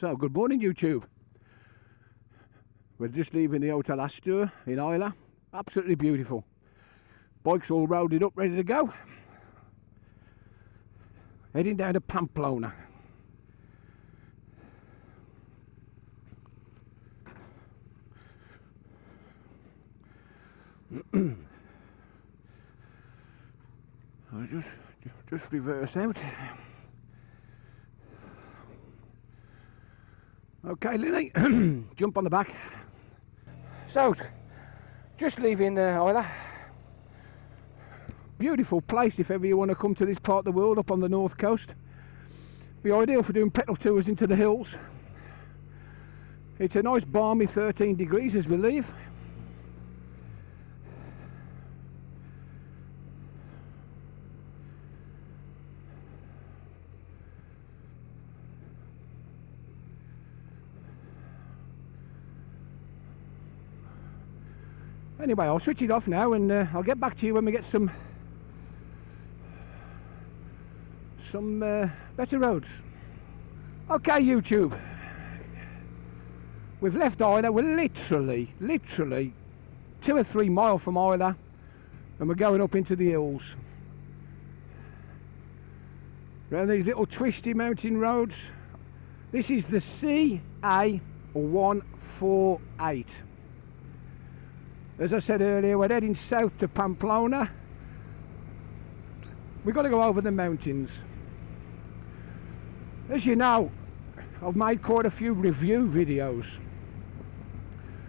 So, good morning YouTube. We're just leaving the Hotel Astor in Isla. Absolutely beautiful. Bike's all roaded up, ready to go. Heading down to Pamplona. I'll just reverse out. Okay, Linny, jump on the back. So, just leaving Isla. Beautiful place if ever you want to come to this part of the world, up on the north coast. Be ideal for doing petrol tours into the hills. It's a nice balmy 13 degrees as we leave. Anyway, I'll switch it off now and I'll get back to you when we get some better roads. Okay YouTube, we've left Isla. We're literally 2 or 3 miles from Isla and we're going up into the hills around these little twisty mountain roads. This is the CA148. As I said earlier, we're heading south to Pamplona. We've got to go over the mountains. As you know, I've made quite a few review videos.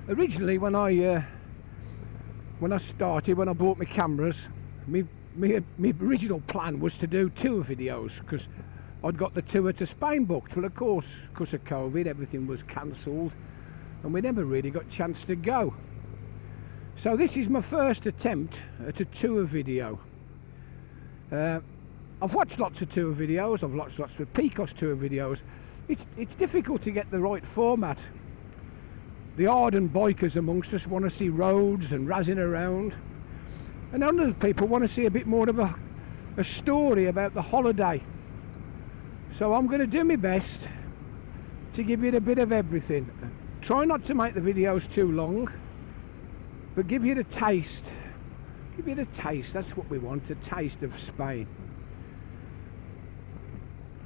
Originally, when I bought my cameras, my original plan was to do tour videos because I'd got the tour to Spain booked. Well, of course, because of COVID, everything was cancelled and we never really got a chance to go. So this is my first attempt at a tour video. I've watched lots of tour videos, I've watched lots of Picos tour videos. It's difficult to get the right format. The ardent bikers amongst us want to see roads and razzing around, and other people want to see a bit more of a story about the holiday. So I'm going to do my best to give you a bit of everything. Try not to make the videos too long, but give you the taste. Give you the taste, that's what we want, a taste of Spain.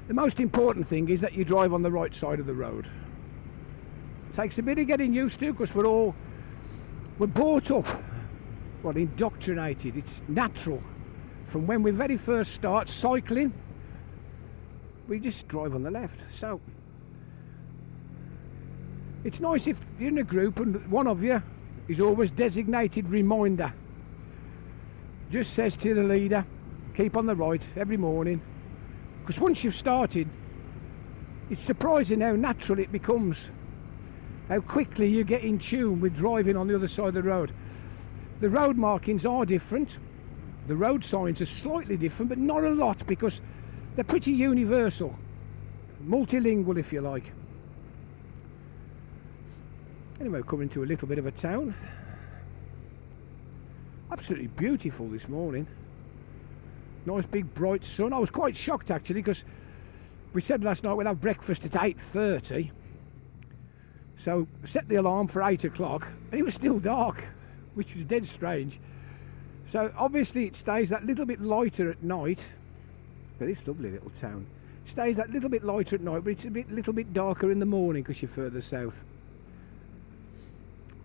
The most important thing is that you drive on the right side of the road. It takes a bit of getting used to because we're brought up, well, indoctrinated. It's natural. From when we very first start cycling, we just drive on the left. So it's nice if you're in a group and one of you is always designated reminder. Just says to the leader, keep on the right every morning. Because once you've started, it's surprising how natural it becomes. How quickly you get in tune with driving on the other side of the road. The road markings are different. The road signs are slightly different, but not a lot because they're pretty universal. Multilingual, if you like. Anyway, we're coming to a little bit of a town. Absolutely beautiful this morning. Nice big bright sun. I was quite shocked actually because we said last night we'd have breakfast at 8:30. So set the alarm for 8 o'clock and it was still dark, which was dead strange. So obviously it stays that little bit lighter at night. But this lovely little town. It stays that little bit lighter at night, but it's a little bit darker in the morning because you're further south.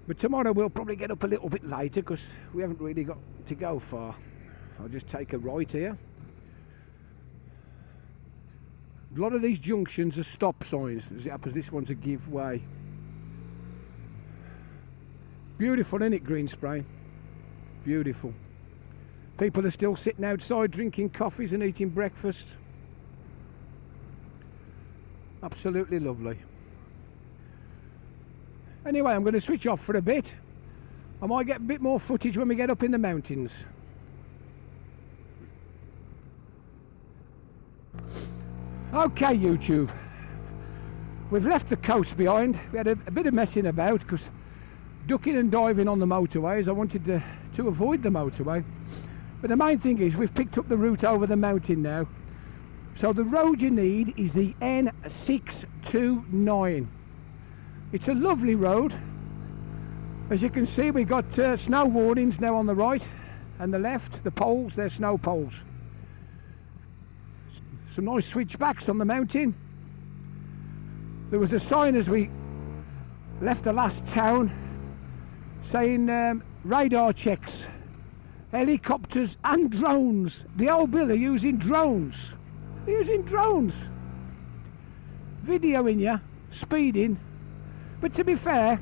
But tomorrow we'll probably get up a little bit later because we haven't really got to go far. I'll just take a right here. A lot of these junctions are stop signs. As it happens, this one's a give way. Beautiful, isn't it, Greenspray? Beautiful. People are still sitting outside drinking coffees and eating breakfast. Absolutely lovely. Anyway, I'm going to switch off for a bit. I might get a bit more footage when we get up in the mountains. Okay YouTube, we've left the coast behind. We had a bit of messing about because ducking and diving on the motorways, I wanted to avoid the motorway. But the main thing is we've picked up the route over the mountain now, So the road you need is the N629. It's a lovely road. As you can see, we've got snow warnings now on the right and the left. The poles, they're snow poles. Some nice switchbacks on the mountain. There was a sign as we left the last town saying radar checks, helicopters and drones. The old Bill are using drones. They're using drones. Videoing you, speeding. But to be fair,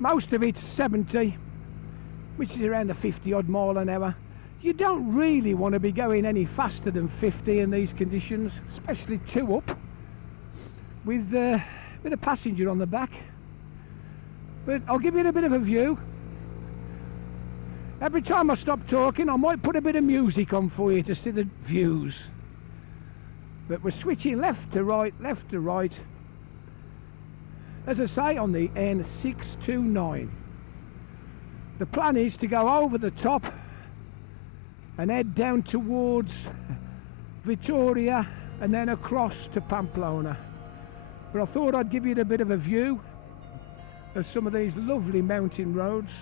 most of it's 70, which is around the 50 odd mile an hour. You don't really want to be going any faster than 50 in these conditions, especially two up with a passenger on the back. But I'll give you a bit of a view. Every time I stop talking, I might put a bit of music on for you to see the views. But we're switching left to right, left to right. As I say, on the N629. The plan is to go over the top and head down towards Victoria and then across to Pamplona. But I thought I'd give you a bit of a view of some of these lovely mountain roads.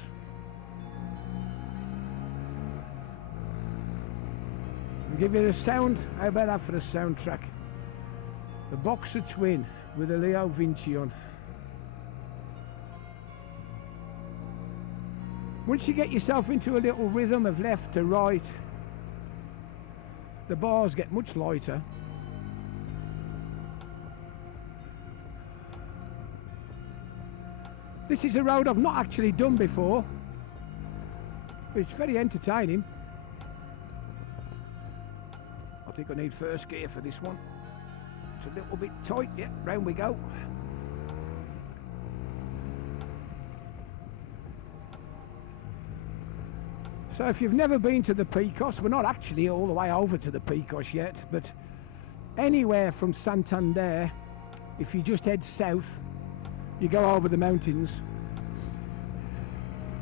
I'll give you the sound. How about that for the soundtrack? The Boxer Twin with a Leo Vinci on. Once you get yourself into a little rhythm of left to right, the bars get much lighter. This is a road I've not actually done before, but it's very entertaining. I think I need first gear for this one. It's a little bit tight. Yeah, round we go. So if you've never been to the Picos, we're not actually all the way over to the Picos yet, but anywhere from Santander, if you just head south, you go over the mountains.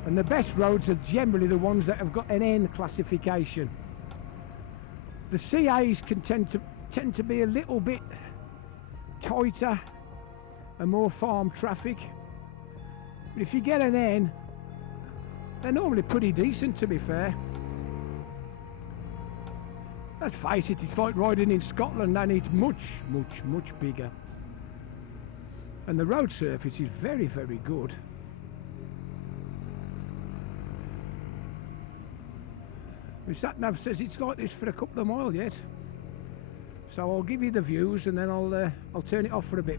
And the best roads are generally the ones that have got an N classification. The CAs can tend to be a little bit tighter and more farm traffic. But if you get an N, they're normally pretty decent, to be fair. Let's face it, it's like riding in Scotland, and it's much, much, much bigger. And the road surface is very, very good. The sat-nav says it's like this for a couple of miles yet. So I'll give you the views and then I'll turn it off for a bit.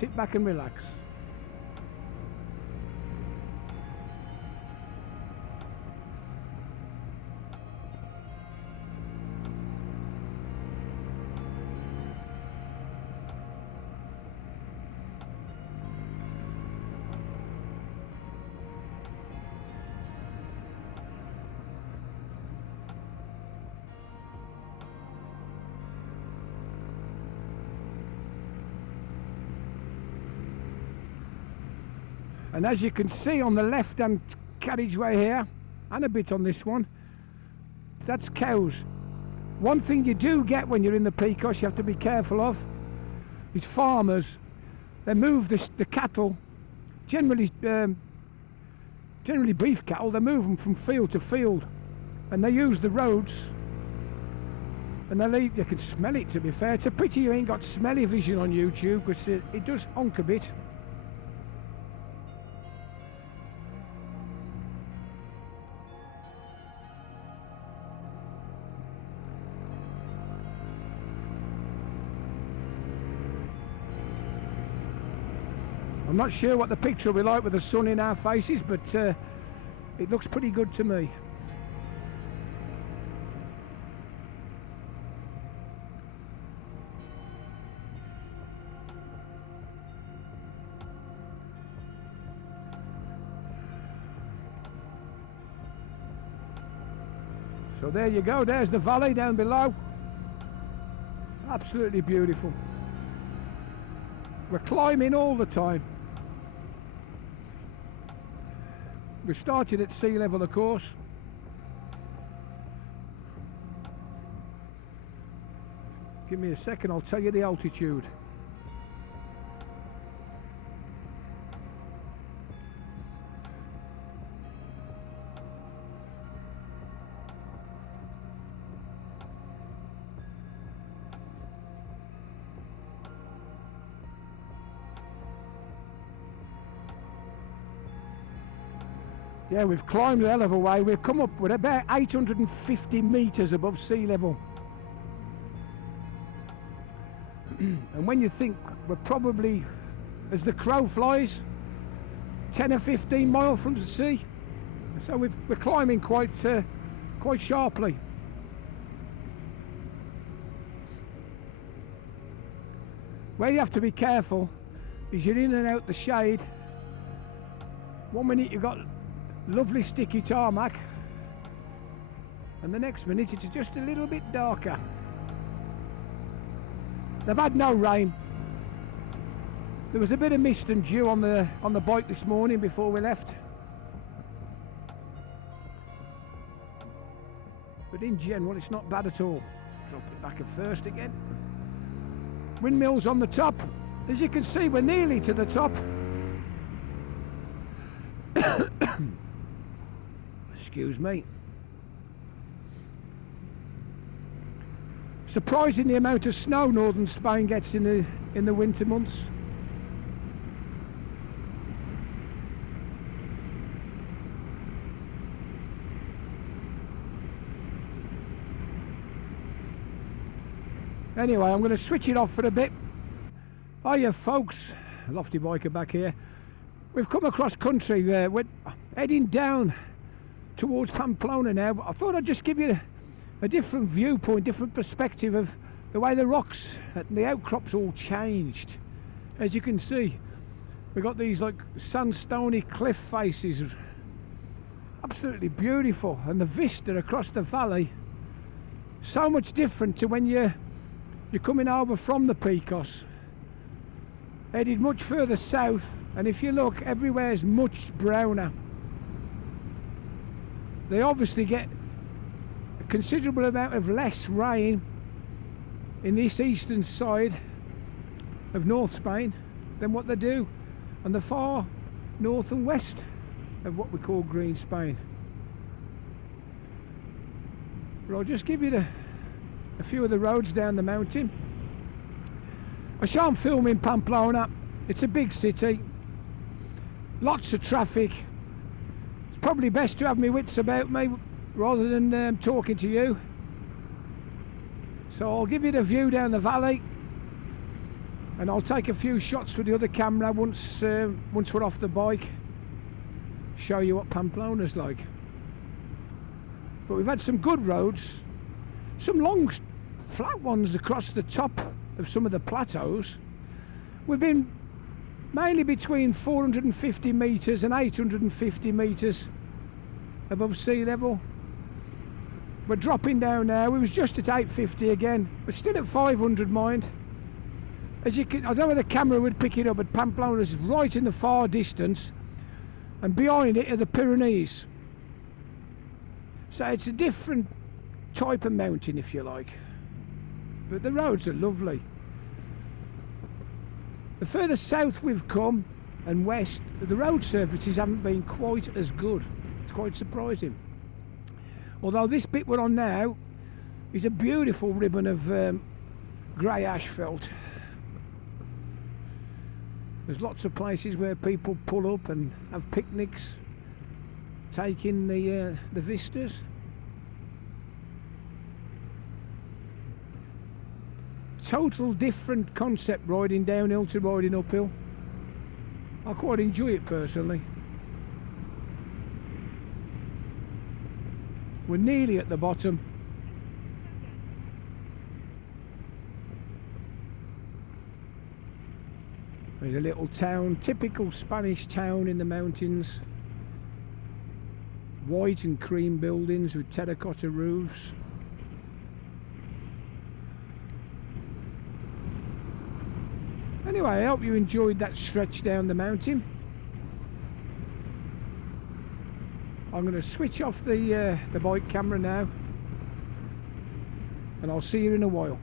Sit back and relax. And as you can see on the left hand carriageway here, and a bit on this one, that's cows. One thing you do get when you're in the Picos you have to be careful of is farmers. They move the cattle, generally beef cattle, they move them from field to field, and they use the roads, and they leave. You can smell it, to be fair. It's a pity you ain't got smelly vision on YouTube, because it does honk a bit. I'm not sure what the picture will be like with the sun in our faces, but it looks pretty good to me. So there you go, there's the valley down below. Absolutely beautiful. We're climbing all the time. We started at sea level, of course. Give me a second, I'll tell you the altitude. Yeah, we've climbed a hell of a way. We've come up with about 850 metres above sea level. And when you think we're probably, as the crow flies, 10 or 15 miles from the sea, so we're climbing quite sharply. Where you have to be careful is you're in and out the shade. 1 minute you've got lovely sticky tarmac, and the next minute it's just a little bit darker. They've had no rain. There was a bit of mist and dew on the bike this morning before we left, but in general it's not bad at all. Drop it back at first again. Windmills on the top. As you can see, we're nearly to the top. Excuse me. Surprising the amount of snow northern Spain gets in the winter months. Anyway, I'm going to switch it off for a bit. Hiya folks, Theloftybiker back here. We've come across country. We're heading down towards Pamplona now, but I thought I'd just give you a different viewpoint, different perspective of the way the rocks and the outcrops all changed. As you can see, we've got these like sandstony cliff faces, absolutely beautiful, and the vista across the valley so much different to when you're coming over from the Picos, headed much further south, and if you look, everywhere is much browner. They obviously get a considerable amount of less rain in this eastern side of North Spain than what they do on the far north and west of what we call Green Spain. But I'll just give you a few of the roads down the mountain. I shan't film in Pamplona. It's a big city, lots of traffic. It's probably best to have my wits about me rather than talking to you. So I'll give you the view down the valley, and I'll take a few shots with the other camera once we're off the bike, show you what Pamplona's like. But we've had some good roads, some long flat ones across the top of some of the plateaus. We've been mainly between 450 metres and 850 metres above sea level. We're dropping down now. We was just at 850 again. We're still at 500, mind. As you can, I don't know whether the camera would pick it up, but Pamplona's right in the far distance, and behind it are the Pyrenees. So it's a different type of mountain, if you like, but the roads are lovely. The further south we've come and west, the road surfaces haven't been quite as good. It's quite surprising. Although this bit we're on now is a beautiful ribbon of grey asphalt. There's lots of places where people pull up and have picnics, take in the vistas. Total different concept riding downhill to riding uphill. I quite enjoy it personally. We're nearly at the bottom. There's a little town, typical Spanish town in the mountains. White and cream buildings with terracotta roofs. Anyway, I hope you enjoyed that stretch down the mountain. I'm going to switch off the bike camera now, and I'll see you in a while.